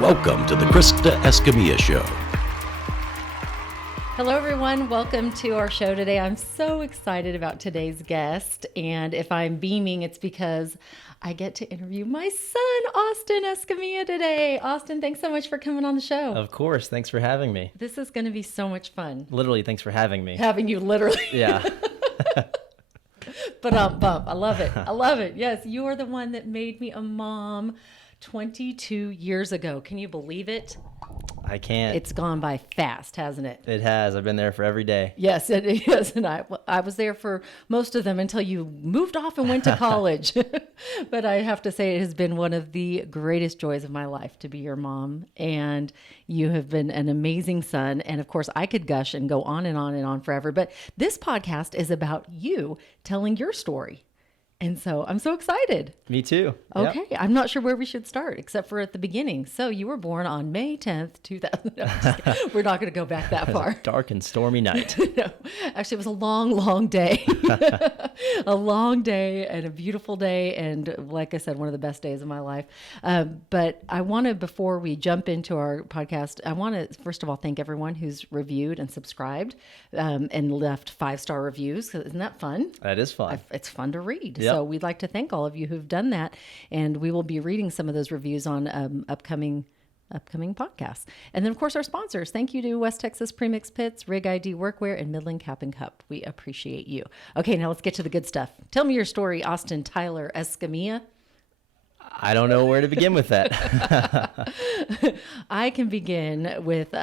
Welcome to the Krista Escamilla Show. Hello, everyone. Welcome to our show today. I'm so excited about today's guest. And if I'm beaming, it's because I get to interview my son, Austin Escamilla, today. Austin, thanks so much for coming on the show. Of course. Thanks for having me. This is going to be so much fun. Literally, thanks for having me. Having you literally. Yeah. But I love it. I love it. Yes, you are the one that made me a mom 22 years ago. Can you believe it? I can't. It's gone by fast, hasn't it? It has. I've been there for every day. Yes, it is. And I was there for most of them until you moved off and went to college. But I have to say it has been one of the greatest joys of my life to be your mom. And you have been an amazing son. And of course, I could gush and go on and on and on forever. But this podcast is about you telling your story. And so I'm so excited. Me too. Okay. Yep. I'm not sure where we should start, except for at the beginning. So you were born on May 10th, 2000. No, we're not going to go back that far. Dark and stormy night. No, actually, it was a long, long day. A long day and a beautiful day. And like I said, one of the best days of my life. But I want to, before we jump into our podcast, I want to, first of all, thank everyone who's reviewed and subscribed and left 5-star reviews. Isn't that fun? That is fun. It's fun to read. Yep. So we'd like to thank all of you who've done that. And we will be reading some of those reviews on upcoming podcasts. And then, of course, our sponsors. Thank you to West Texas Premix Pits, Rig ID Workwear, and Midland Cap and Cup. We appreciate you. Okay, now let's get to the good stuff. Tell me your story, Austin Tyler Escamilla. I don't know where to begin with that. I can begin with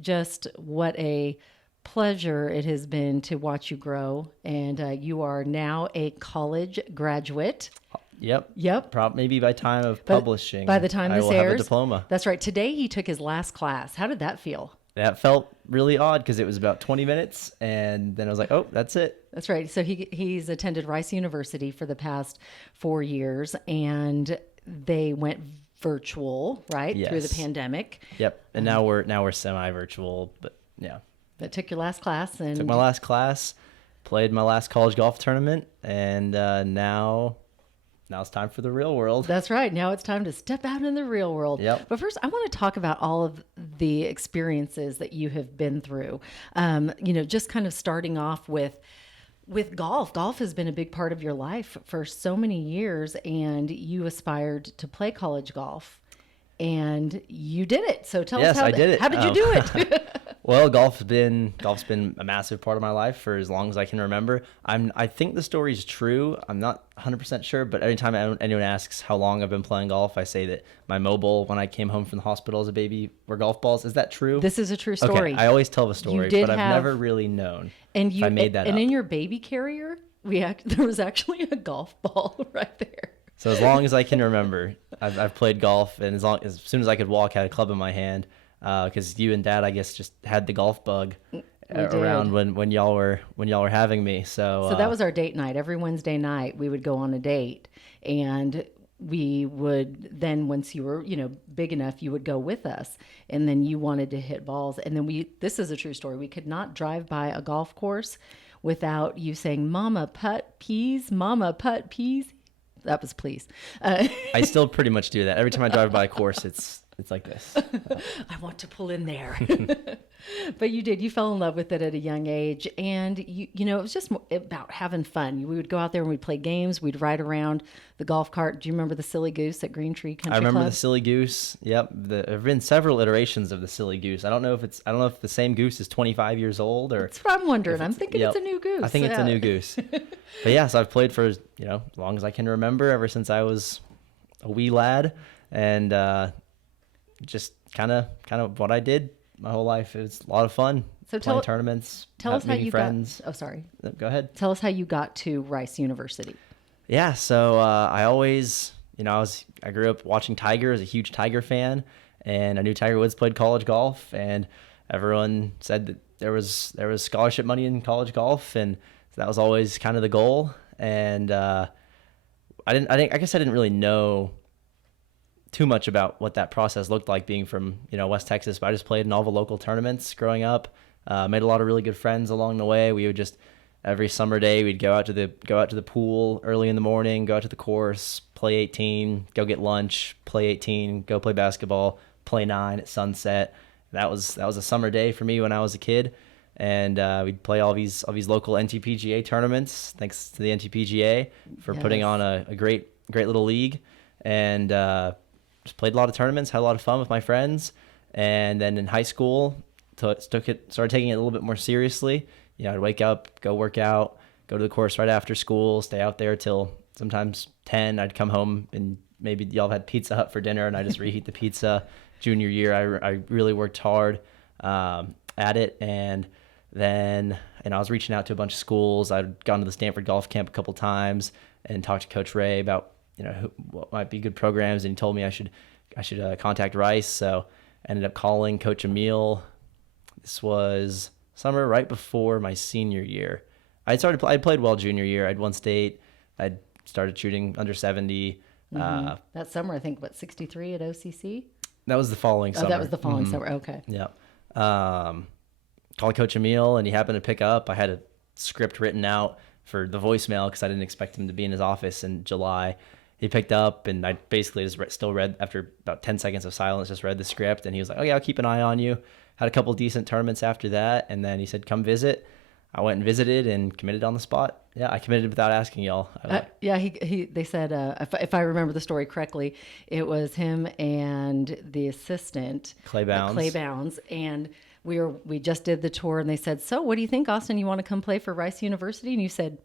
just what a pleasure it has been to watch you grow. And you are now a college graduate. Yep. Maybe by time of publishing. By the time I this will airs. have a diploma. That's right. Today he took his last class. How did that feel? That felt really odd because it was about 20 minutes. And then I was like, oh, that's it. That's right. So he's attended Rice University for the past 4 years. And they went virtual, right? Yes. Through the pandemic. Yep. And now we're semi-virtual, but yeah. But took your last class and took my last class, played my last college golf tournament, and now it's time for the real world. That's right. Now it's time to step out in the real world. Yep. But first, I want to talk about all of the experiences that you have been through. Just kind of starting off with golf. Golf has been a big part of your life for so many years, and you aspired to play college golf, and you did it. So tell us I did it. How did you do it? Well, golf's been a massive part of my life for as long as I can remember. I think the story's true. I'm not 100% sure, but every time anyone asks how long I've been playing golf, I say that my mobile when I came home from the hospital as a baby were golf balls. Is that true? This is a true story. Okay, I always tell the story, but I've never really known if I made that up. And in your baby carrier, there was actually a golf ball right there. So as long as I can remember, I've played golf, and as soon as I could walk, I had a club in my hand. Because you and Dad, I guess, just had the golf bug around when y'all were having me. So that was our date night. Every Wednesday night, we would go on a date, and we would then, once you were big enough, you would go with us, and then you wanted to hit balls, and then this is a true story. We could not drive by a golf course without you saying, "Mama, putt peas, Mama, putt peas." That was please. I still pretty much do that every time I drive by a course. It's like this. I want to pull in there. But you did. You fell in love with it at a young age. And, it was just about having fun. We would go out there and we'd play games. We'd ride around the golf cart. Do you remember the Silly Goose at Green Tree Country Club? I remember the Silly Goose. Yep. There have been several iterations of the Silly Goose. I don't know if the same goose is 25 years old or. That's what I'm wondering. I'm thinking it's a new goose. I think it's a new goose. But yeah, so I've played for, as long as I can remember, ever since I was a wee lad. And, just kind of what I did my whole life. It was a lot of fun. So playing tournaments, tell us how you friends. Oh, sorry. Go ahead. Tell us how you got to Rice University. Yeah. So I always, I grew up watching Tiger, as a huge Tiger fan, and I knew Tiger Woods played college golf, and everyone said that there was scholarship money in college golf, and so that was always kind of the goal. And I guess I didn't really know too much about what that process looked like, being from West Texas, but I just played in all the local tournaments growing up. Made a lot of really good friends along the way. We would just every summer day we'd go out to the pool early in the morning, go out to the course, play 18, go get lunch, play 18, go play basketball, play 9 at sunset. That was a summer day for me when I was a kid. And we'd play all these local NTPGA tournaments. Thanks to the NTPGA for putting on a great little league. And just played a lot of tournaments, had a lot of fun with my friends. And then in high school, started taking it a little bit more seriously. You know, I'd wake up, go work out, go to the course right after school, stay out there till sometimes 10. I'd come home and maybe y'all had Pizza Hut for dinner, and I just reheat the pizza. Junior year, I really worked hard at it. And then I was reaching out to a bunch of schools. I'd gone to the Stanford golf camp a couple times and talked to Coach Ray about, what might be good programs. And he told me I should contact Rice. So I ended up calling Coach Emil. This was summer right before my senior year. I played well junior year. I'd won state. I'd started shooting under 70. That summer, I think, 63 at OCC? That was the following summer. That was the following summer. Okay. Yeah. Called Coach Emil, and he happened to pick up. I had a script written out for the voicemail because I didn't expect him to be in his office in July. He picked up, and I basically just still read, after about 10 seconds of silence, just read the script. And he was like, "Oh yeah, I'll keep an eye on you." Had a couple decent tournaments after that, and then he said, "Come visit." I went and visited and committed on the spot. Yeah, I committed without asking y'all. They said, if I remember the story correctly, it was him and the assistant, Clay Bounds. And we just did the tour, and they said, "So what do you think, Austin? You want to come play for Rice University?" And you said,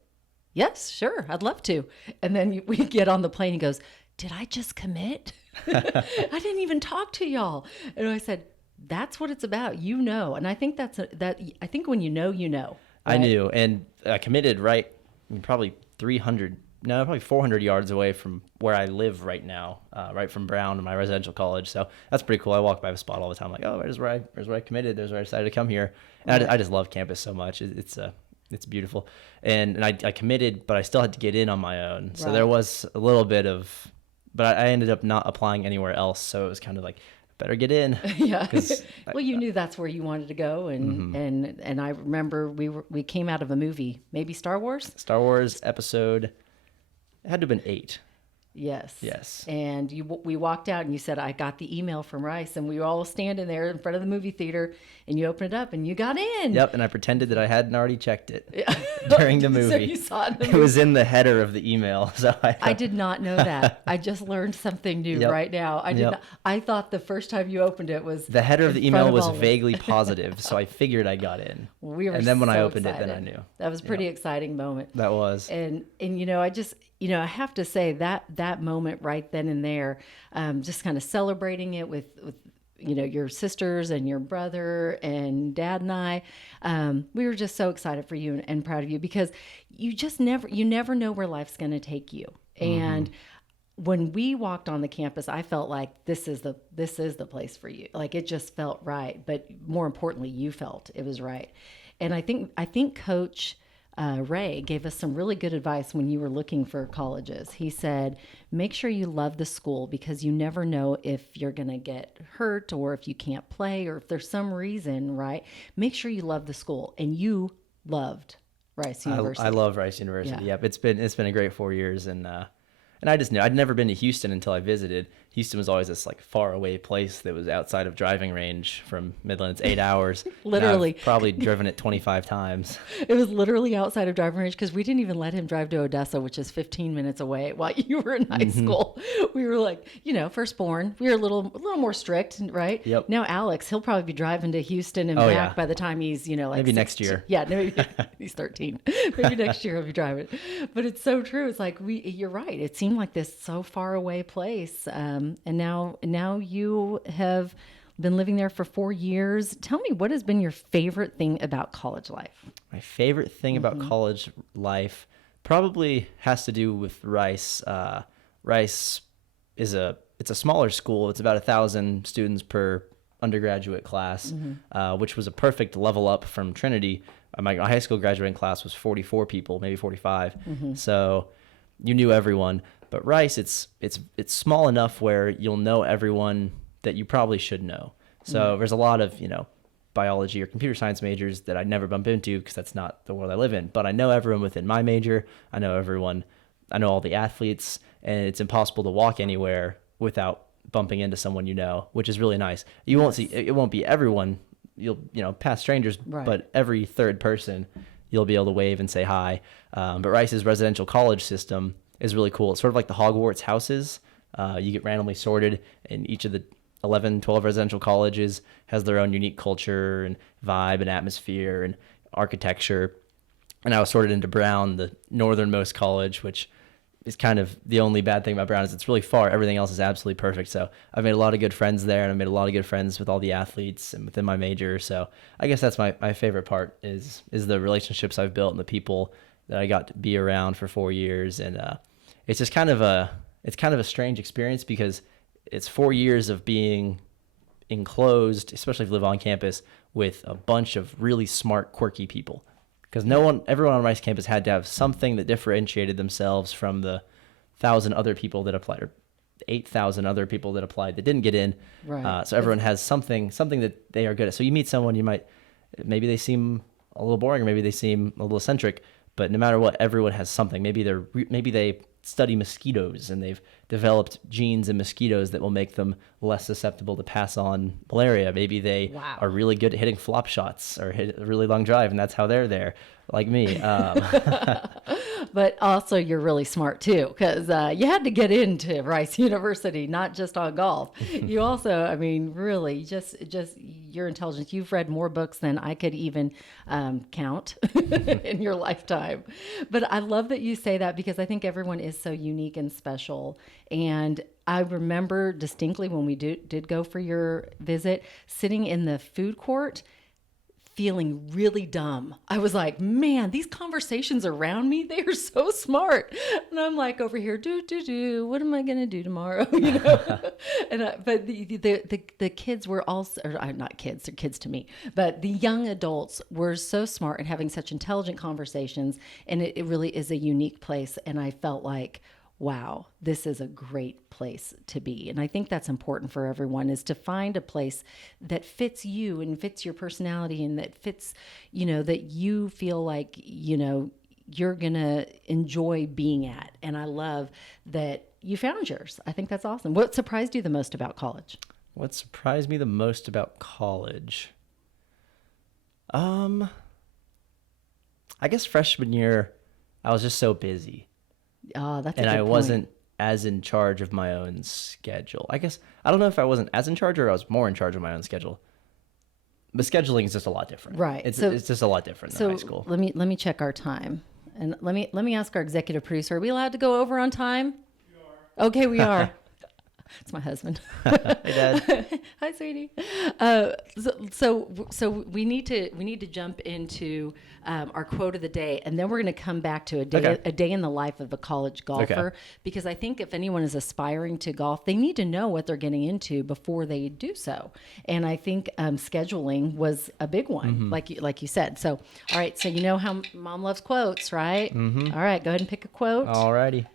"Yes, sure, I'd love to." And then we get on the plane. He goes, "Did I just commit? I didn't even talk to y'all." And I said, "That's what it's about, And I think I think when you know, Right? I knew, and I committed probably 400 yards away from where I live right now, right from Brown, my residential college. So that's pretty cool. I walk by the spot all the time, like, oh, there's where I committed. There's where I decided to come here. And I just love campus so much. It's beautiful. And I committed, but I still had to get in on my own. So there was a little bit of, but I ended up not applying anywhere else. So it was kind of like, better get in. Yeah. Well, you knew that's where you wanted to go. And I remember we came out of a movie, maybe Star Wars episode, it had to have been 8. Yes. And we walked out, and you said, "I got the email from Rice," and we were all standing there in front of the movie theater, and you opened it up and you got in. Yep. And I pretended that I hadn't already checked it during the movie. So you saw it in the movie. It was in the header of the email. So I did not know that. I just learned something new right now. I thought the first time you opened it was the header of the email was vaguely positive, so I figured I got in. And then when I opened it, then I knew. That was a pretty exciting moment. That was. And I have to say that moment right then and there, just kind of celebrating it with your sisters and your brother and Dad and I, we were just so excited for you and proud of you, because you never know where life's going to take you. And when we walked on the campus, I felt like this is the place for you. Like, it just felt right. But more importantly, you felt it was right. And I think Coach Ray gave us some really good advice when you were looking for colleges. He said, make sure you love the school, because you never know if you're going to get hurt or if you can't play or if there's some reason, right? Make sure you love the school. And you loved Rice University. I love Rice University. Yeah. Yep. It's been a great 4 years. And I just knew I'd never been to Houston until I visited. Houston was always this like far away place that was outside of driving range from Midland. It's 8 hours. Literally. I've probably driven it 25 times. It was literally outside of driving range, because we didn't even let him drive to Odessa, which is 15 minutes away while you were in high school. We were like, firstborn. We were a little more strict, right? Yep. Now Alex, he'll probably be driving to Houston and back by the time he's, like maybe 16. next year. Yeah, maybe he's 13. Maybe next year he'll be driving. But it's so true. It's like you're right. It seemed like this so far away place, and now you have been living there for 4 years. Tell me, what has been your favorite thing about college life? My favorite thing about college life probably has to do with Rice. Rice it's a smaller school. It's about 1,000 students per undergraduate class, which was a perfect level up from Trinity. My high school graduating class was 44 people, maybe 45. So you knew everyone. But Rice, it's small enough where you'll know everyone that you probably should know. So there's a lot of, biology or computer science majors that I never bump into, because that's not the world I live in. But I know everyone within my major. I know all the athletes, and it's impossible to walk anywhere without bumping into someone which is really nice. You won't see, it won't be everyone. You'll, past strangers, Right. but every third person you'll be able to wave and say hi. But Rice's residential college system is really cool. It's sort of like the Hogwarts houses. You get randomly sorted, and each of the 11, 12 residential colleges has their own unique culture and vibe and atmosphere and architecture. And I was sorted into Brown, the northernmost college, which is kind of the only bad thing about Brown is it's really far. Everything else is absolutely perfect. So I've made a lot of good friends there, and I've made a lot of good friends with all the athletes and within my major. So I guess that's my favorite part is the relationships I've built and the people that I got to be around for 4 years. And it's just kind of a strange experience because it's 4 years of being enclosed, especially if you live on campus, with a bunch of really smart, quirky people. Because everyone on Rice campus had to have something that differentiated themselves from the 1,000 other people that applied, or 8,000 other people that applied that didn't get in. Right. So everyone has something that they are good at. So you meet someone, maybe they seem a little boring, or maybe they seem a little eccentric, but no matter what, everyone has something. Maybe they study mosquitoes and they've developed genes in mosquitoes that will make them less susceptible to pass on malaria. Maybe they are really good at hitting flop shots or hit a really long drive, and that's how they're there, like me. But also you're really smart too, because you had to get into Rice University, not just on golf. You also, I mean, really just your intelligence. You've read more books than I could even count in your lifetime. But I love that you say that, because I think everyone is so unique and special. And I remember distinctly when we did go for your visit, sitting in the food court, feeling really dumb. I was like, man, these conversations around me, they are so smart. And I'm like over here, what am I going to do tomorrow? And but the kids were also, or not kids, they're kids to me, but the young adults were so smart and having such intelligent conversations. And it really is a unique place. And I felt like, wow, this is a great place to be. And I think that's important for everyone, is to find a place that fits you and fits your personality, and that fits, that you feel like, you're going to enjoy being at. And I love that you found yours. I think that's awesome. What surprised you the most about college? What surprised me the most about college? I guess freshman year, I was just so busy. Oh, that's a and good I point. wasn't as in charge of my own schedule. I guess, I don't know if I wasn't as in charge or I was more in charge of my own schedule. But scheduling is just a lot different. Right. It's just a lot different than high school. Let me check our time. And let me ask our executive producer, are we allowed to go over on time? We are. Okay, we are. It's my husband. Hey, Dad. Hi, sweetie. So we need to jump into our quote of the day, and then we're going to come back to a day in the life of a college golfer. Okay. Because I think if anyone is aspiring to golf, they need to know what they're getting into before they do so. And I think scheduling was a big one, like you said. So, all right. So you know how Mom loves quotes, right? Mm-hmm. All right. Go ahead and pick a quote. All righty.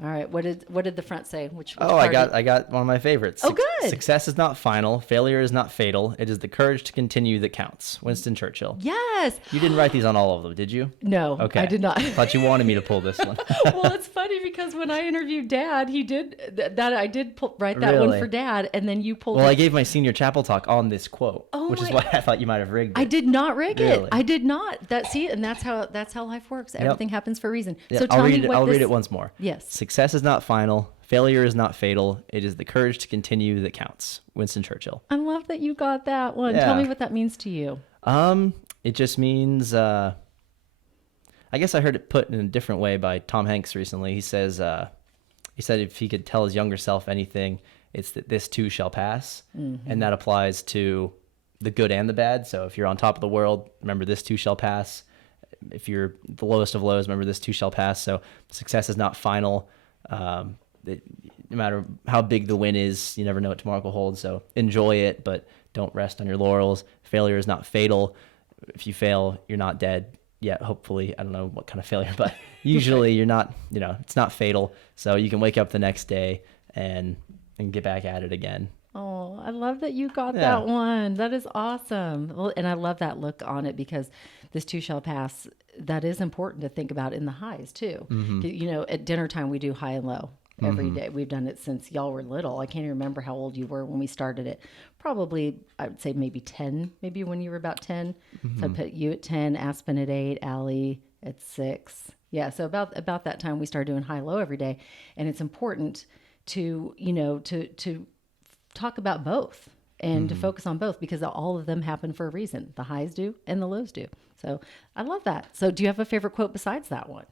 All right. What did the front say? Which I got one of my favorites. Oh, good. Success is not final. Failure is not fatal. It is the courage to continue that counts. Winston Churchill. Yes. You didn't write these on all of them, did you? No. Okay. I did not. Thought you wanted me to pull this one. Well, it's funny because when I interviewed Dad, he did that. I did write that Really? one for Dad, and then you pulled. Well, I gave my senior chapel talk on this quote, which is why I thought you might have rigged it. I did not rig Really? it. I did not. And that's how life works. Everything happens for a reason. Yep. So tell me what I'll read it once more. Yes. Success is not final. Failure is not fatal. It is the courage to continue that counts. Winston Churchill. I love that you got that one. Yeah. Tell me what that means to you. It just means, I guess I heard it put in a different way by Tom Hanks recently. He said if he could tell his younger self anything, it's that this too shall pass. Mm-hmm. And that applies to the good and the bad. So if you're on top of the world, remember this too shall pass. If you're the lowest of lows, remember this too shall pass. So success is not final. No matter how big the win is, you never know what tomorrow will hold. So enjoy it, but don't rest on your laurels. Failure is not fatal. If you fail, you're not dead yet. Hopefully, I don't know what kind of failure, but usually you're not, it's not fatal. So you can wake up the next day and get back at it again. Oh, I love that you got that one. That is awesome. Well, and I love that look on it, because this too shall pass. That is important to think about in the highs too. Mm-hmm. At dinner time, we do high and low. every day. We've done it since y'all were little. I can't even remember how old you were when we started it. Probably, I would say maybe 10, maybe when you were about 10. So I put you at 10, Aspen at 8, Allie at 6. Yeah, so about that time we started doing high-low every day. And it's important to, to talk about both and to focus on both, because all of them happen for a reason. The highs do and the lows do. So I love that. So do you have a favorite quote besides that one?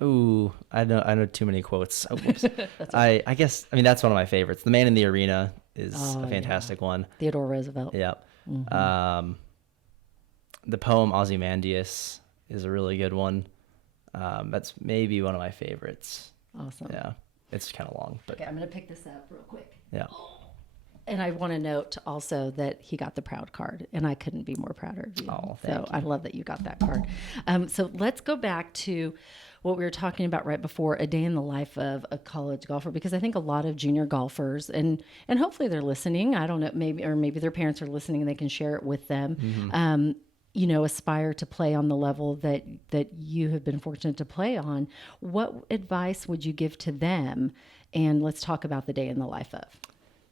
Ooh, I know too many quotes. Oh, whoops. I guess, that's one of my favorites. The Man in the Arena is a fantastic one. Theodore Roosevelt. Yep. The poem Ozymandias is a really good one. That's maybe one of my favorites. Awesome. Yeah. It's kind of long, but okay, I'm going to pick this up real quick. yeah. And I want to note also that he got the proud card, and I couldn't be more prouder of you. Oh, so I love that you got that card. So let's go back to what we were talking about right before, a day in the life of a college golfer, because I think a lot of junior golfers, and hopefully they're listening. I don't know, maybe their parents are listening and they can share it with them. Aspire to play on the level that you have been fortunate to play on. What advice would you give to them? And let's talk about the day in the life of.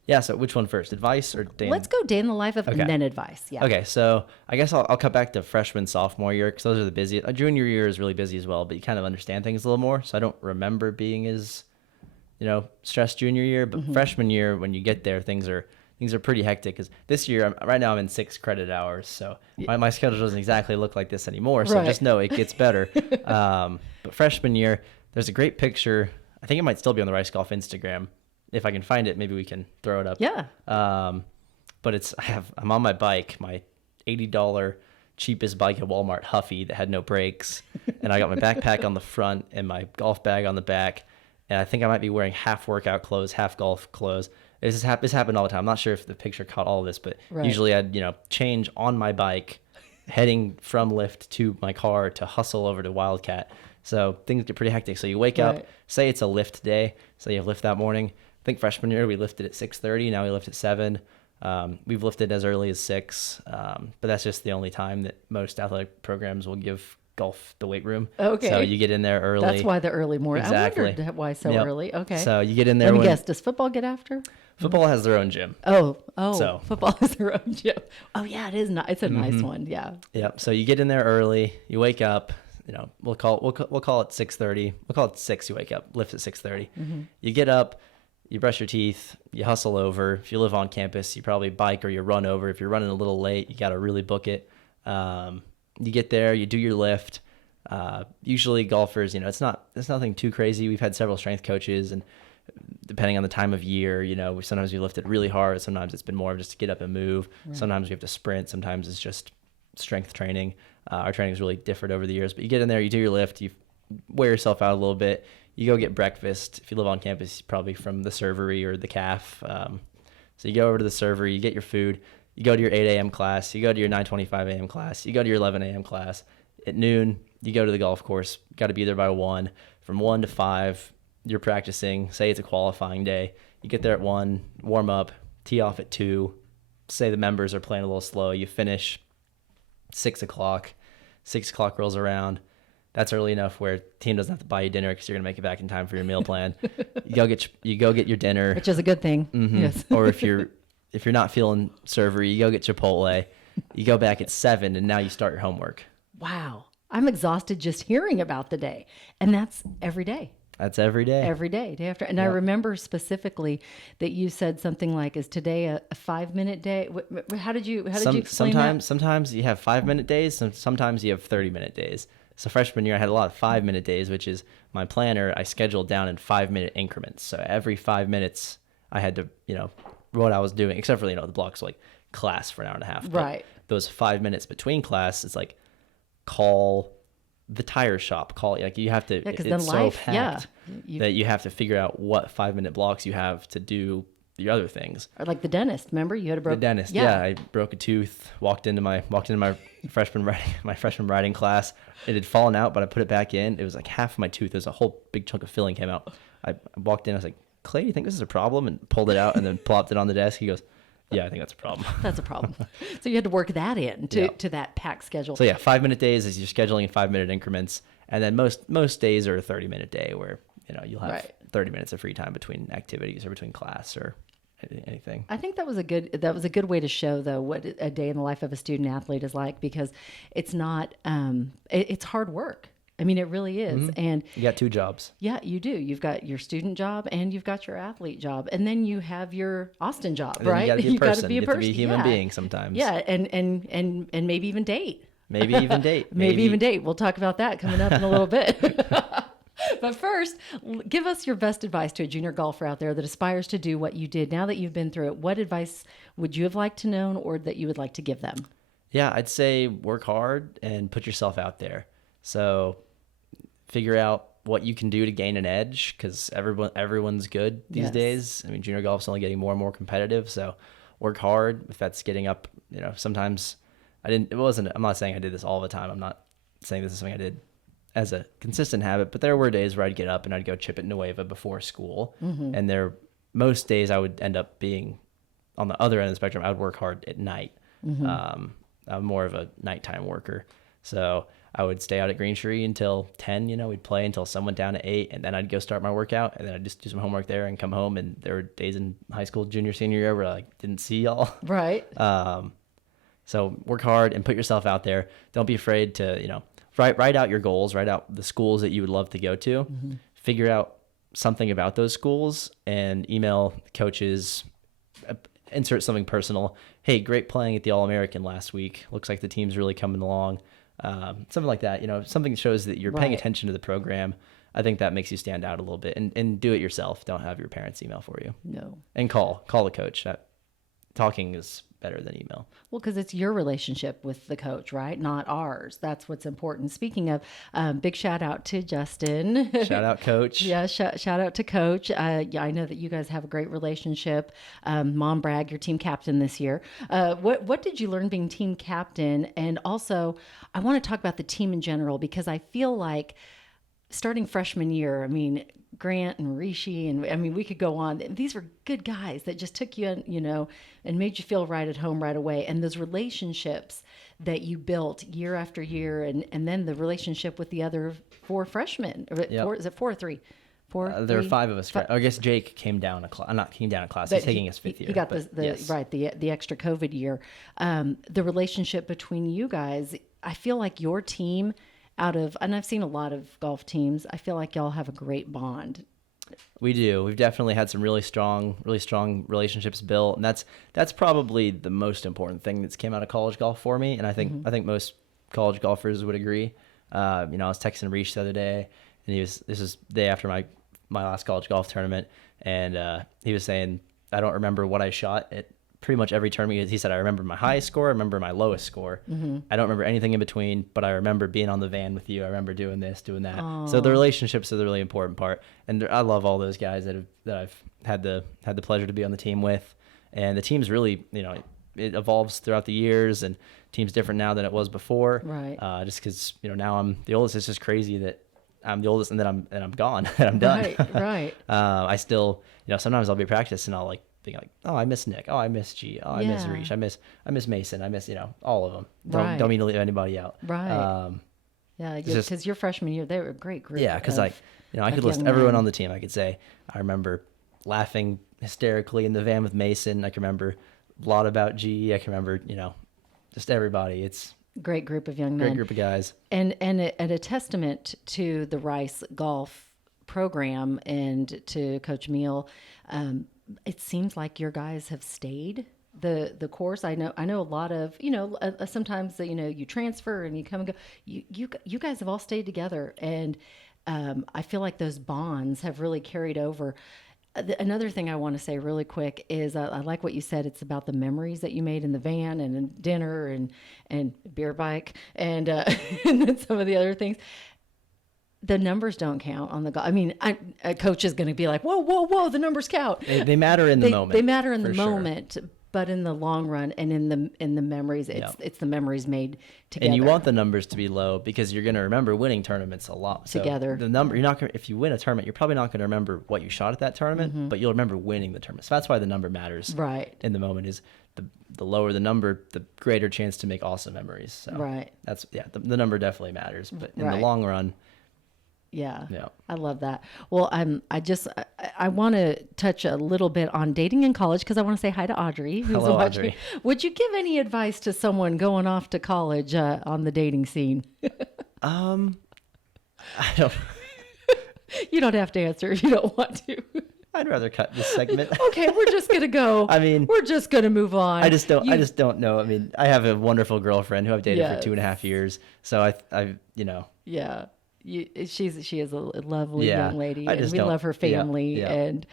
Yeah, so which one first? Advice or day? Let's go day in the life of Okay. and then advice. Yeah. Okay, so I guess I'll cut back to freshman, sophomore year, because those are the busiest. Junior year is really busy as well, but you kind of understand things a little more. So I don't remember being as, stressed junior year. But freshman year, when you get there, things are pretty hectic. Because this year, right now, I'm in 6 credit hours, so my schedule doesn't exactly look like this anymore. So Right. just know it gets better. But freshman year, there's a great picture. I think it might still be on the Rice Golf Instagram. If I can find it, maybe we can throw it up. Yeah. But I'm on my bike, my $80 cheapest bike at Walmart, Huffy, that had no brakes, and I got my backpack on the front and my golf bag on the back, and I think I might be wearing half workout clothes, half golf clothes. This happened all the time. I'm not sure if the picture caught all of this, but Right. usually I'd change on my bike, heading from Lyft to my car to hustle over to Wildcat. So things get pretty hectic. So you wake up, Right. say it's a lift day, so you have lift that morning. I think freshman year we lifted at 6:30. Now we lift at 7. We've lifted as early as 6, but that's just the only time that most athletic programs will give golf the weight room. Okay. So you get in there early. That's why the early morning. Exactly. I wondered why so Yep. early. Okay. So you get in there Let me when guess. Does football get after? football has their own gym. Oh, So- football is their own gym. Oh yeah, it is. It's a nice one. Yeah. Yep. So you get in there early. You wake up. We'll call it 6:30. We'll call it 6. You wake up. Lift at 6:30. You get up. You brush your teeth, you hustle over. If you live on campus, you probably bike or you run over. If you're running a little late, you got to really book it. You get there, you do your lift. Usually golfers, it's nothing too crazy. We've had several strength coaches, and depending on the time of year, sometimes we lift it really hard. Sometimes it's been more of just to get up and move. Right. Sometimes we have to sprint. Sometimes it's just strength training. Our training is really different over the years, but you get in there, you do your lift, you wear yourself out a little bit. You go get breakfast. If you live on campus, probably from the servery or the CAF. So you go over to the servery, you get your food, you go to your 8 a.m. class, you go to your 9:25 a.m. class, you go to your 11 a.m. class. At noon, you go to the golf course. Got to be there by 1. From 1 to 5, you're practicing. Say it's a qualifying day. You get there at 1, warm up, tee off at 2. Say the members are playing a little slow. You finish 6 o'clock. 6 o'clock rolls around. That's early enough where team doesn't have to buy you dinner because you're gonna make it back in time for your meal plan. You go get your dinner, Which is a good thing. Yes. or if you're not feeling servery, you go get Chipotle. You go back at 7, and now you start your homework. Wow. I'm exhausted just hearing about the day, and that's every day. That's every day. Every day, day after. And I remember specifically that you said something like, "Is today a 5-minute day?" How did you explain that? Sometimes you have 5-minute days. Sometimes you have 30-minute days. So freshman year, I had a lot of 5-minute days, which is my planner. I scheduled down in 5-minute increments. So every 5 minutes, I had to, what I was doing, except for, the blocks like class for an hour and a half. But right. those 5 minutes between class, it's like call the tire shop, you have to, because it's then so life, packed that you have to figure out what 5-minute blocks you have to do the other things. Or like the dentist, remember you had a broken The dentist, yeah. I broke a tooth. Walked into my freshman writing class. It had fallen out, but I put it back in. It was like half of my tooth. There's a whole big chunk of filling came out. I walked in. I was like, "Clay, do you think this is a problem?" And pulled it out and then plopped it on the desk. He goes, "Yeah, I think that's a problem." That's a problem. So you had to work that in to that packed schedule. So yeah, 5-minute days is you're scheduling in 5-minute increments. And then most days are a 30-minute day where, you'll have Right. 30 minutes of free time between activities or between class or anything. I think that was a good way to show though what a day in the life of a student athlete is like, because it's not it's hard work. I mean, it really is. And You got 2 jobs. yeah, you do. You've got your student job and you've got your athlete job, and then you have your Austin job, And then right? You got to be a You person. gotta be You a have to person. be a human Yeah. being sometimes. Yeah, and maybe even date. Maybe even date. Maybe even date. We'll talk about that coming up in a little bit. But first, give us your best advice to a junior golfer out there that aspires to do what you did. Now that you've been through it, what advice would you have liked to know or that you would like to give them? Yeah, I'd say work hard and put yourself out there. So figure out what you can do to gain an edge, because everyone's good these Yes. days. I mean, junior golf's only getting more and more competitive. So work hard. If that's getting up, sometimes I'm not saying I did this all the time. I'm not saying this is something I did as a consistent habit, but there were days where I'd get up and I'd go chip at Nueva before school. And most days I would end up being on the other end of the spectrum. I would work hard at night. I'm more of a nighttime worker. So I would stay out at Green Tree until 10, we'd play until sun went down at 8, and then I'd go start my workout, and then I'd just do some homework there and come home. And there were days in high school, junior, senior year where I didn't see y'all. Right. So work hard and put yourself out there. Don't be afraid to, write out your goals, write out the schools that you would love to go to, figure out something about those schools, and email coaches, insert something personal. Hey, great playing at the All-American last week. Looks like the team's really coming along. Something like that, something that shows that you're paying Right. attention to the program. I think that makes you stand out a little bit, and do it yourself. Don't have your parents email for you. No. And call the coach. Talking is better than email. Well, because it's your relationship with the coach, right? Not ours. That's what's important. Speaking of, big shout out to Justin. Shout out, coach. Yeah, shout out to Coach. Yeah, I know that you guys have a great relationship. Mom Bragg, your team captain this year. What did you learn being team captain? And also, I want to talk about the team in general, because I feel like starting freshman year, I mean, Grant and Rishi, and I mean, we could go on. These were good guys that just took you in, and made you feel right at home right away. And those relationships that you built year after year, and then the relationship with the other 4 freshmen. Is it 4 or 3? 4. There are 3? 5 of us. I guess Jake came down a class. Not came down a class. He's taking his 5th year. He got but yes. the extra COVID year. The relationship between you guys, I feel like your team, and I've seen a lot of golf teams, I feel like y'all have a great bond. We do. We've definitely had some really strong relationships built, and that's probably the most important thing that's came out of college golf for me. And I think most college golfers would agree. I was texting Reach the other day, and this is the day after my last college golf tournament, and he was saying, I don't remember what I shot at pretty much every tournament. He said, I remember my highest score, I remember my lowest score. I don't remember anything in between, but I remember being on the van with you. I remember doing this, doing that. Aww. So the relationships are the really important part. And I love all those guys that I've had the pleasure to be on the team with. And the team's really, it evolves throughout the years, and team's different now than it was before. Right. Just because, now I'm the oldest. It's just crazy that I'm the oldest, and then I'm gone and I'm done. Right. I still, sometimes I'll be practicing, and I'll being like, oh, I miss Nick. Oh, I miss G. Oh, I miss Yeah. Reach. I miss Mason. I miss, all of them. Right. Don't mean to leave anybody out. Right. Yeah, just- because your freshman year, they were a great group. Yeah, because I could of list young everyone men. on the team. I could say, I remember laughing hysterically in the van with Mason. I can remember a lot about G. I can remember, just everybody. It's Great group of young a great men. group of guys. And a testament to the Rice golf program and to Coach Meal. It seems like your guys have stayed the course. I know a lot of, sometimes you transfer and you come and go. You guys have all stayed together, and I feel like those bonds have really carried over. Another thing I want to say really quick is I like what you said. It's about the memories that you made in the van and in dinner and beer bike and and then some of the other things. The numbers don't count on the golf. I mean, a coach is going to be like, whoa, the numbers count. They matter in the moment. They matter in the for sure. moment, but in the long run and in the memories, it's the memories made together. And you want the numbers to be low because you're going to remember winning tournaments a lot. So Together. The number, you're not going to, if you win a tournament, you're probably not going to remember what you shot at that tournament, but you'll remember winning the tournament. So that's why the number matters. Right. In the moment is the lower the number, the greater chance to make awesome memories. So Right. that's, the number definitely matters, but in the Right. long run, Yeah. Yeah. I love that. Well, I want to touch a little bit on dating in college because I want to say hi to Audrey, who's Hello, watching. Audrey. Would you give any advice to someone going off to college on the dating scene? I don't. You don't have to answer if you don't want to. I'd rather cut this segment. Okay, we're just gonna go. I mean, we're just gonna move on. I just don't know. I mean, I have a wonderful girlfriend who I've dated Yes. for 2.5 years. So I Yeah. She is a lovely Yeah, young lady, I and just we don't- love her yeah, family. yeah. And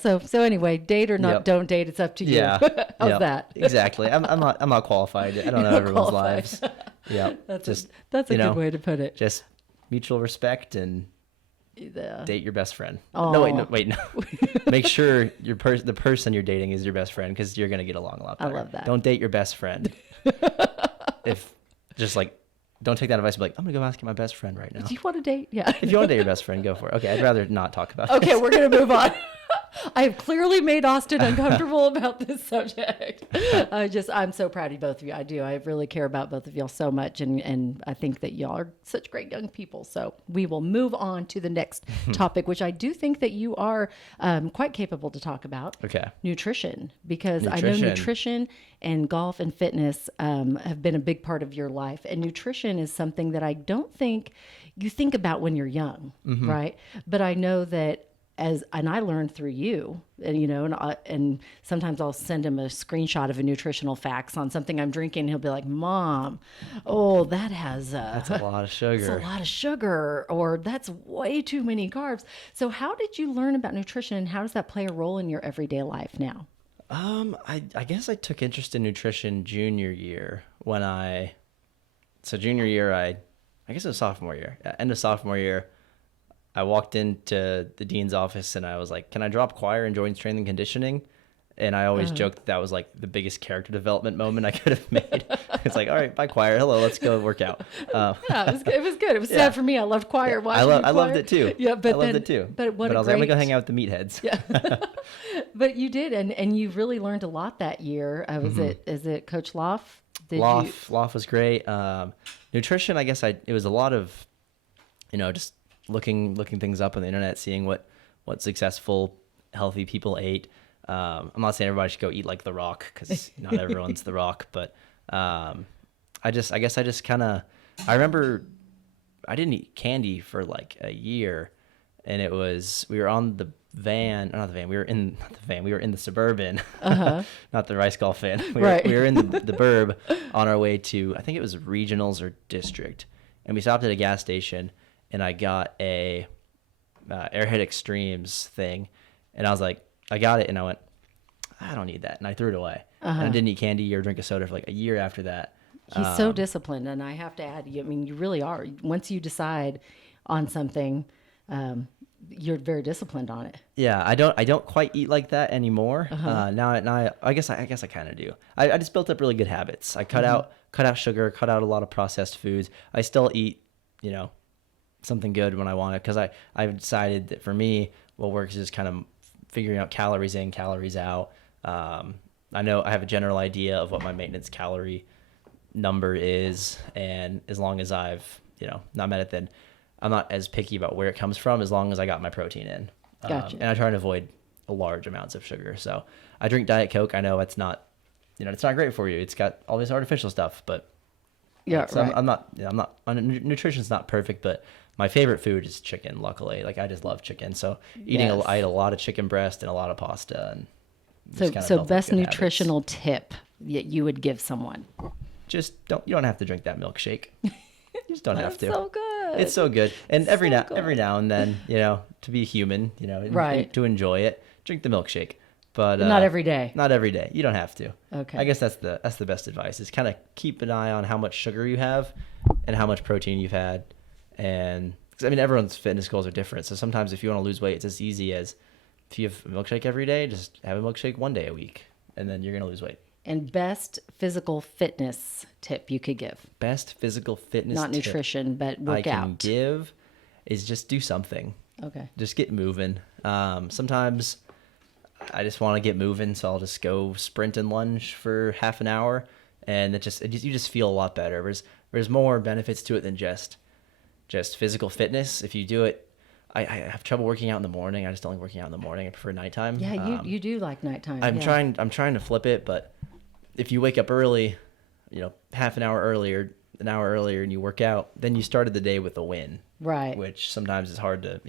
so anyway, date or not, Yep. don't date. It's up to you. Yeah. How's yeah, that? Exactly. I'm not qualified. I don't know not everyone's qualified. lives. Yeah. That's a you good know, way to put it. Just mutual respect and Yeah. date your best friend. Aw. No. Make sure the person you're dating is your best friend because you're gonna get along a lot I better. love that. Don't date your best friend. If just like, don't take that advice and be like, I'm gonna go ask my best friend right now. Do you want to date? Yeah. If you want to date your best friend, go for it. Okay, I'd rather not talk about Okay, this. we're gonna move on. I have clearly made Austin uncomfortable about this subject. I'm so proud of both of you. I do. I really care about both of y'all so much, and I think that y'all are such great young people. So we will move on to the next topic, which I do think that you are quite capable to talk about. Okay. Nutrition, because I know nutrition and golf and fitness have been a big part of your life, and nutrition is something that I don't think you think about when you're young, right? But I know that and I learned through you, and sometimes I'll send him a screenshot of a nutritional facts on something I'm drinking. And he'll be like, "Mom, oh, that's a lot of sugar. It's a lot of sugar, or that's way too many carbs." So how did you learn about nutrition, and how does that play a role in your everyday life now? I guess I took interest in nutrition junior year I guess it was sophomore year. End of sophomore year, I walked into the dean's office and I was like, "Can I drop choir and join strength and conditioning?" And I always joked that was like the biggest character development moment I could have made. It's like, "All right, bye choir. Hello, let's go work out." Yeah, it was good. It was sad for me. I loved choir. I loved it too. Yeah, but I loved it too. But I was like, I'm gonna go hang out with the meatheads. Yeah. But you did, and you really learned a lot that year. Is it Coach Loff? Loff was great. Nutrition, I guess it was a lot of, just looking things up on the internet, seeing what successful, healthy people ate. I'm not saying everybody should go eat like The Rock, because not everyone's The Rock, but I remember I didn't eat candy for like a year, and we were on the van, not the van, we were in the Suburban, not the Rice Golf van. We were in the Burb on our way to, I think it was regionals or district, and we stopped at a gas station, and I got a Airhead Extremes thing, and I was like, I got it, and I went, I don't need that, and I threw it away. And I didn't eat candy or drink a soda for like a year after that. He's so disciplined, and I have to add, I mean, you really are. Once you decide on something, you're very disciplined on it. Yeah, I don't quite eat like that anymore. Now I guess I kind of do. I just built up really good habits. I cut out sugar, cut out a lot of processed foods. I still eat, something good when I want it, because I've decided that for me, what works is kind of figuring out calories in, calories out. I know I have a general idea of what my maintenance calorie number is, and as long as I've not met it, then I'm not as picky about where it comes from, as long as I got my protein in. Gotcha. And I try to avoid large amounts of sugar. So I drink Diet Coke. I know it's not, it's not great for you. It's got all this artificial stuff, but Yeah, so right. I'm not, nutrition's not perfect, but my favorite food is chicken. Luckily, like I just love chicken. So I ate a lot of chicken breast and a lot of pasta, and So best nutritional tip that you would give someone? Just you don't have to drink that milkshake. You just don't have to. So good. It's so good. And every good. now and then, to be human, Right. to enjoy it, drink the milkshake. But not every day. Not every day. You don't have to. Okay. I guess that's the best advice, is kind of keep an eye on how much sugar you have and how much protein you've had. And because everyone's fitness goals are different. So sometimes if you want to lose weight, it's as easy as if you have a milkshake every day, just have a milkshake one day a week, and then you're going to lose weight. And best physical fitness tip you could give? Best physical fitness Not tip nutrition, but workout. I can give is just do something. Okay. Just get moving. Sometimes I just want to get moving, so I'll just go sprint and lunge for half an hour, and you just feel a lot better. There's more benefits to it than just just physical fitness. If you do it, I have trouble working out in the morning. I just don't like working out in the morning. I prefer nighttime. Yeah, you do like nighttime. I'm trying to flip it, but if you wake up early, half an hour earlier, an hour earlier, and you work out, then you started the day with a win. Right. Which sometimes is hard to,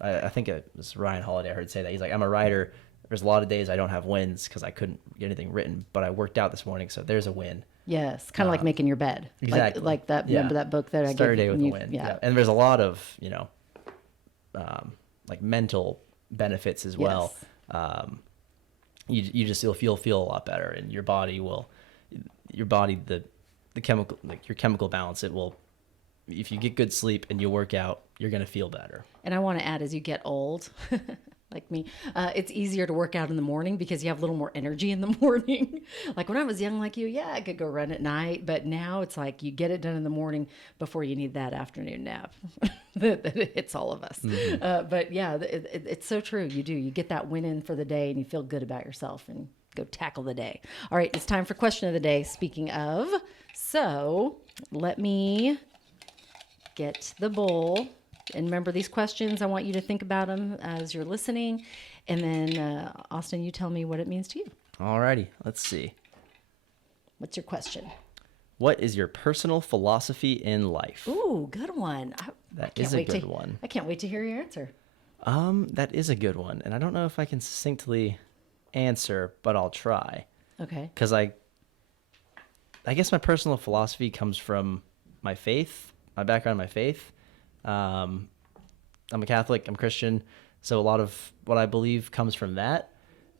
I think it was Ryan Holiday I heard say that. He's like, I'm a writer. There's a lot of days I don't have wins because I couldn't get anything written, but I worked out this morning, so there's a win. Yes, kind of like making your bed. Exactly. Like that. Yeah. Remember that book that I gave you? Start a day with a win. Yeah. And there's a lot of, like mental benefits as well. Yes. You'll feel a lot better, and your body, the chemical, like your chemical balance, it will, if you get good sleep and you work out, you're going to feel better. And I want to add, as you get old, like me, it's easier to work out in the morning because you have a little more energy in the morning. Like when I was young like you, I could go run at night, but now it's like you get it done in the morning before you need that afternoon nap. that hits all of us. Mm-hmm. But yeah, it's so true. You get that win in for the day and you feel good about yourself and go tackle the day. All right, it's time for question of the day. Speaking of, so let me get the bowl. And remember these questions, I want you to think about them as you're listening. And then, Austin, you tell me what it means to you. All righty, let's see. What's your question? What is your personal philosophy in life? Ooh, good one. That is a good one. I can't wait to hear your answer. That is a good one. And I don't know if I can succinctly answer, but I'll try. Okay. Because I guess my personal philosophy comes from my faith, my background, my faith. I'm a Catholic, I'm Christian, so a lot of what I believe comes from that,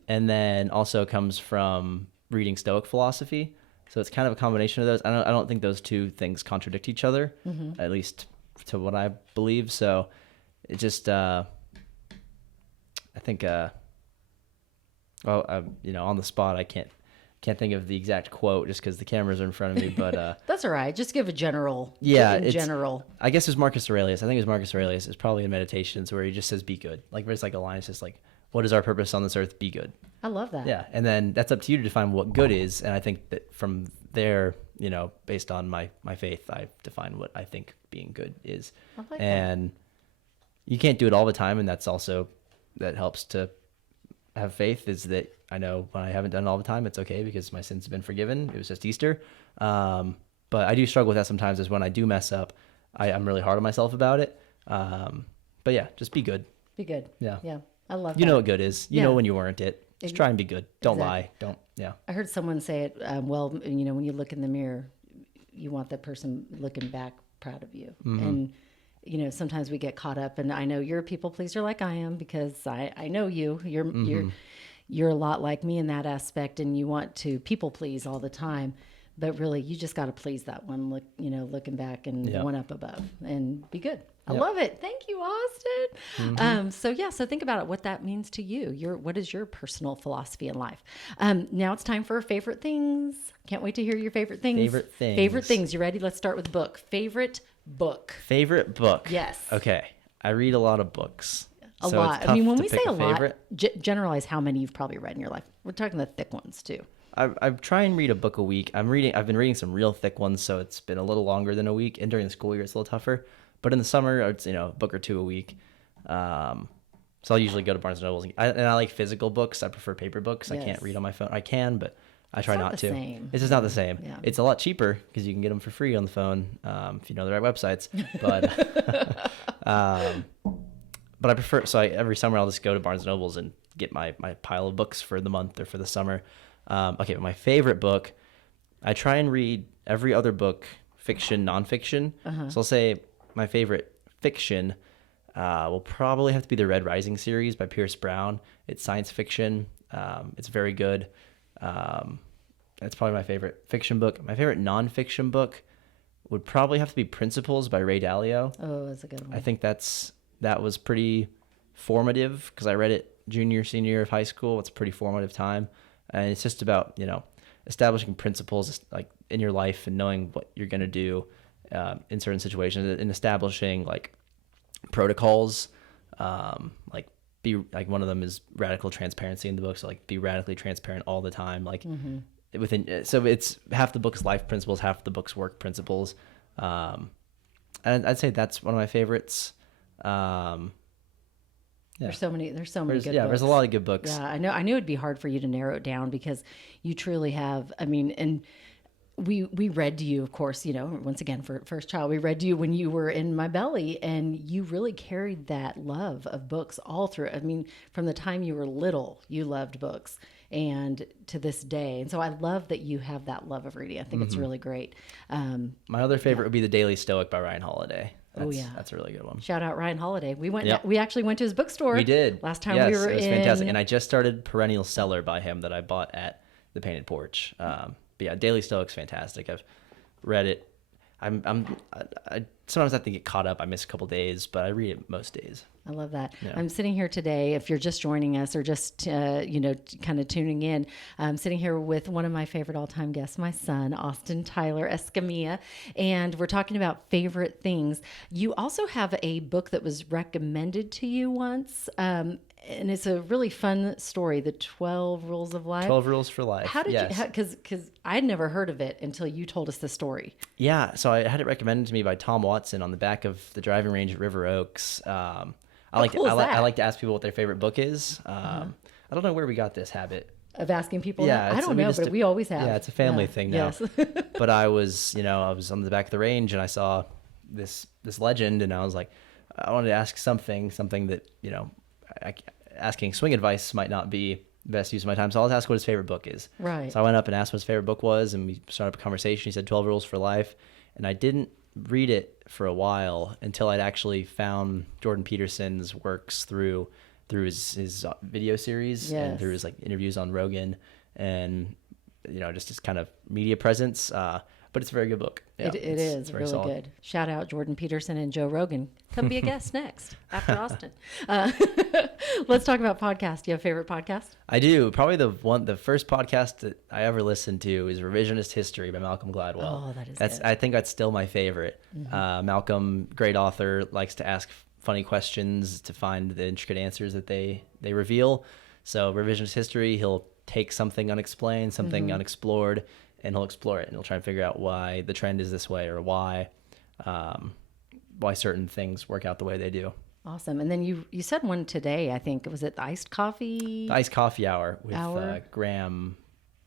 and then also comes from reading Stoic philosophy. So it's kind of a combination of those. I don't think those two things contradict each other, at least to what I believe. So it just, I think, on the spot, I can't think of the exact quote just because the cameras are in front of me, but that's all right. Just give a general. General. I guess it was Marcus Aurelius. I think it was Marcus Aurelius. It's probably in Meditations where he just says, "Be good." Like there's like a line. It's just like, "What is our purpose on this earth? Be good." I love that. Yeah, and then that's up to you to define what good is. And I think that from there, based on my faith, I define what I think being good is. I like and that. You can't do it all the time, and that's also that helps to have faith. Is that I know when I haven't done it all the time, it's okay because my sins have been forgiven. It was just Easter. But I do struggle with that sometimes is when I do mess up, I'm really hard on myself about it. But yeah, just be good. Be good. Yeah. Yeah. I love that. You know what good is. You know when you weren't it. Just try and be good. Don't Exactly. lie. Yeah. I heard someone say it, when you look in the mirror, you want that person looking back proud of you. Mm-hmm. And, sometimes we get caught up, and I know you're a people pleaser like I am because I know you. You're a lot like me in that aspect, and you want to people please all the time. But really, you just got to please that one, looking back and the one up above, and be good. I love it. Thank you, Austin. Mm-hmm. So think about it, what that means to you. What is your personal philosophy in life? Now it's time for favorite things. Can't wait to hear your favorite things. Favorite things. You ready? Let's start with book. Favorite book. Favorite book. Yes. Okay. I read a lot of books. A lot. I mean, when we say a lot, generalize how many you've probably read in your life. We're talking the thick ones too. I try and read a book a week. I've been reading some real thick ones, so it's been a little longer than a week. And during the school year, it's a little tougher. But in the summer, it's a book or two a week. So I'll usually go to Barnes & Nobles. And I like physical books. I prefer paper books. Yes. I can't read on my phone. I can, but I try not to. Same. It's just not the same. Yeah. It's a lot cheaper because you can get them for free on the phone if you know the right websites. But but I prefer. So every summer I'll just go to Barnes & Nobles and get my pile of books for the month or for the summer. But my favorite book, I try and read every other book, fiction, nonfiction. So I'll say my favorite fiction will probably have to be the Red Rising series by Pierce Brown. It's science fiction. It's very good. That's probably my favorite fiction book. My favorite nonfiction book would probably have to be Principles by Ray Dalio. Oh, that's a good one. I think that was pretty formative because I read it senior year of high school. It's a pretty formative time. And it's just about, establishing principles like in your life and knowing what you're going to do in certain situations and establishing like protocols. One of them is radical transparency in the book. So like be radically transparent all the time. Like so it's half the book's life principles, half the book's work principles. I'd say that's one of my favorites. Yeah. There's so many good books. There's a lot of good books. Yeah, I know. I knew it'd be hard for you to narrow it down because you truly have. I mean, and we read to you, of course. Once again for First Child, we read to you when you were in my belly, and you really carried that love of books all through. I mean, from the time you were little, you loved books, and to this day. And so I love that you have that love of reading. I think it's really great. My other favorite would be The Daily Stoic by Ryan Holiday. That's a really good one. Shout out Ryan Holiday. We actually went to his bookstore. We did. Last time yes, we were in. It was fantastic. And I just started Perennial Seller by him that I bought at the Painted Porch. But yeah, Daily Stoic's fantastic. I've read it. I sometimes I have to get caught up. I miss a couple days, but I read it most days. I love that. Yeah. I'm sitting here today, if you're just joining us or just, kind of tuning in, I'm sitting here with one of my favorite all-time guests, my son, Austin Tyler Escamilla, and we're talking about favorite things. You also have a book that was recommended to you once, and it's a really fun story, The 12 Rules of Life. 12 Rules for Life. How did you, because I'd never heard of it until you told us the story. Yeah, so I had it recommended to me by Tom Watson on the back of the driving range at River Oaks. I like to ask people what their favorite book is. I don't know where we got this habit of asking people. Yeah, I don't know, but we always have. Yeah, it's a family thing now. Yes. But I was on the back of the range and I saw this legend, and I was like, I wanted to ask something that asking swing advice might not be the best use of my time. So I'll ask what his favorite book is. Right. So I went up and asked what his favorite book was, and we started up a conversation. He said 12 Rules for Life, and I didn't read it for a while until I'd actually found Jordan Peterson's works through his video series and through his interviews on Rogan, and just his kind of media presence. But it's a very good book. Yeah, it is really solid. good. Shout out Jordan Peterson and Joe Rogan. Come be a guest next after Austin. Let's talk about podcasts. Do you have a favorite podcast? I do. Probably the first podcast that I ever listened to is Revisionist History by Malcolm Gladwell. Oh, that is good. I think that's still my favorite. Mm-hmm. Malcolm, great author, likes to ask funny questions to find the intricate answers that they reveal. So Revisionist History, he'll take something unexplained, something unexplored, and he'll explore it, and he'll try and figure out why the trend is this way, or why certain things work out the way they do. Awesome. And then you said one today, I think. Was it the iced coffee? The Iced Coffee Hour with Graham.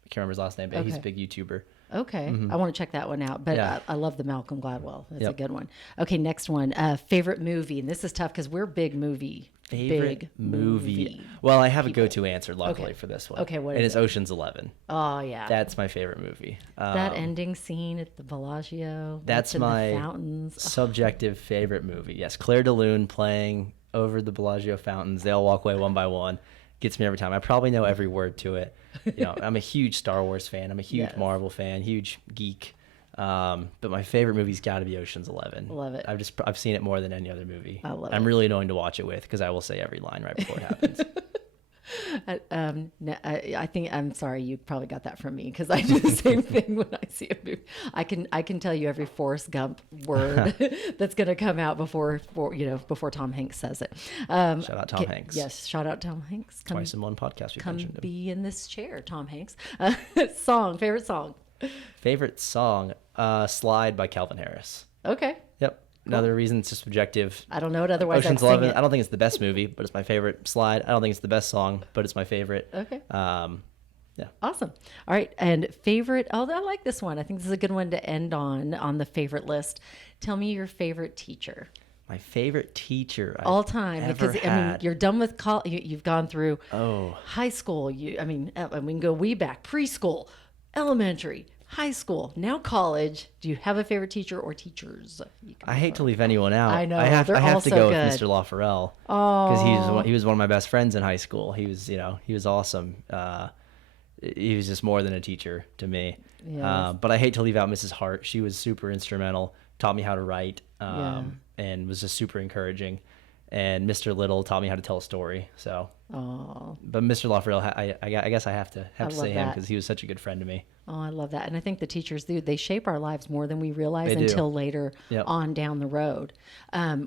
I can't remember his last name, but he's a big YouTuber. Okay. I want to check that one out. But I love the Malcolm Gladwell. That's a good one. Okay, next one. Favorite movie. And this is tough because we're big movie. Favorite movie. Well, I have a go-to answer, luckily, for this one. Okay, what is it? It's Ocean's 11. Oh, yeah. That's my favorite movie. That ending scene at the Bellagio. That's my the fountains. Subjective favorite movie. Yes, Claire de Lune playing over the Bellagio fountains. They all walk away one by one. Gets me every time. I probably know every word to it. I'm a huge Star Wars fan. I'm a huge Marvel fan, huge geek. But my favorite movie's got to be Ocean's 11. Love it. I've seen it more than any other movie. I love it. I'm really annoying to watch it with because I will say every line right before it happens. I think I'm sorry. You probably got that from me because I do the same thing when I see a movie. I can tell you every Forrest Gump word that's going to come out before Tom Hanks says it. Shout out Tom Hanks. Yes, shout out Tom Hanks. Twice in one podcast we mentioned him. Come be in this chair, Tom Hanks. Favorite song. Slide by Calvin Harris. Okay. Yep. Another reason it's just subjective. I don't know it otherwise. Ocean's 11. I don't think it's the best movie, but it's my favorite. Slide. I don't think it's the best song, but it's my favorite. Okay. Yeah. Awesome. All right. And favorite. Oh, I like this one. I think this is a good one to end on the favorite list. Tell me your favorite teacher. My favorite teacher all time, because I mean, you're done with college. You've gone through high school. We can go way back: preschool, elementary, high school, now college. Do you have a favorite teacher or teachers? I hate to leave anyone out. I know. I have to go good. with Mr. LaForelle because he was one of my best friends in high school. He was awesome. He was just more than a teacher to me. Yes. But I hate to leave out Mrs. Hart. She was super instrumental. Taught me how to write. And was just super encouraging. And Mr. Little taught me how to tell a story. So, but Mr. LaForelle, I guess I have to say him because he was such a good friend to me. Oh, I love that. And I think the teachers they shape our lives more than we realize until later on down the road.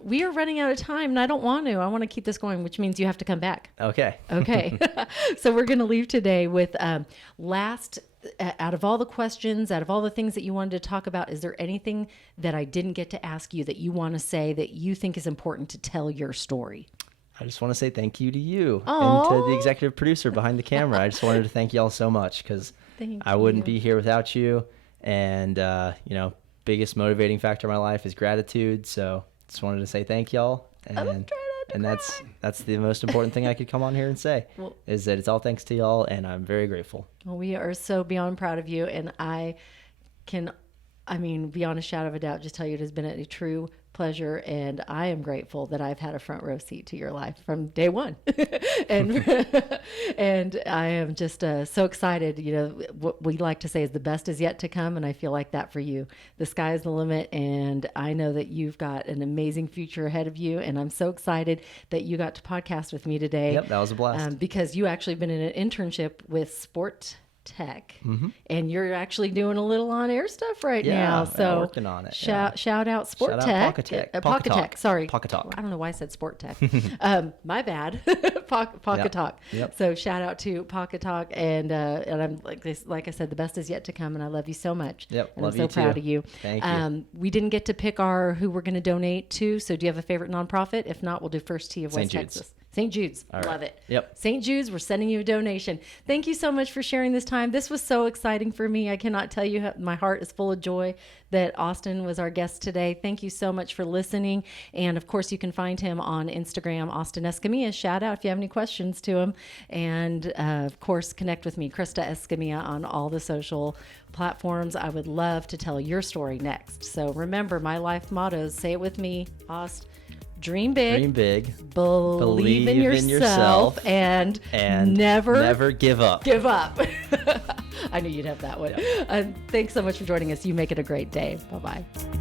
We are running out of time, and I don't want to. I want to keep this going, which means you have to come back. Okay. So we're going to leave today with last out of all the questions, out of all the things that you wanted to talk about, is there anything that I didn't get to ask you that you want to say that you think is important to tell your story? I just want to say thank you to you Aw. and to the executive producer behind the camera. I just wanted to thank y'all so much because I wouldn't be here without you. And, biggest motivating factor in my life is gratitude. So just wanted to say thank y'all. And that's the most important thing I could come on here and say, is that it's all thanks to y'all, and I'm very grateful. Well, we are so beyond proud of you, and I can, beyond a shadow of a doubt, just tell you it has been a true pleasure, and I am grateful that I've had a front row seat to your life from day one. and I am just so excited. What we like to say is the best is yet to come, and I feel like that for you. The sky is the limit, and I know that you've got an amazing future ahead of you, and I'm so excited that you got to podcast with me today. Yep, that was a blast. Because you actually been in an internship with Sport Tech, and you're actually doing a little on-air stuff right now. So I'm working on it. Shout out Sport Shout Tech. out Pocket Tech. Sorry. Pocket Talk. I don't know why I said Sport Tech. My bad. Pocket Talk. Yep. So shout out to Pocket Talk, and I'm like I said, the best is yet to come, and I love you so much. Yep. And Love I'm so you proud too. of you. Thank you. We didn't get to pick who we're going to donate to. So do you have a favorite nonprofit? If not, we'll do First Tee of West St. Jude's. Texas. St. Jude's. All right. Love it. Yep. St. Jude's, we're sending you a donation. Thank you so much for sharing this time. This was so exciting for me. I cannot tell you how my heart is full of joy that Austin was our guest today. Thank you so much for listening. And of course, you can find him on Instagram, Austin Escamilla. Shout out if you have any questions to him. And of course, connect with me, Krista Escamilla, on all the social platforms. I would love to tell your story next. So remember, my life mottos, say it with me, Aust. Dream big, believe in yourself, and never give up. I knew you'd have that one. Thanks so much for joining us. You make it a great day. Bye-bye.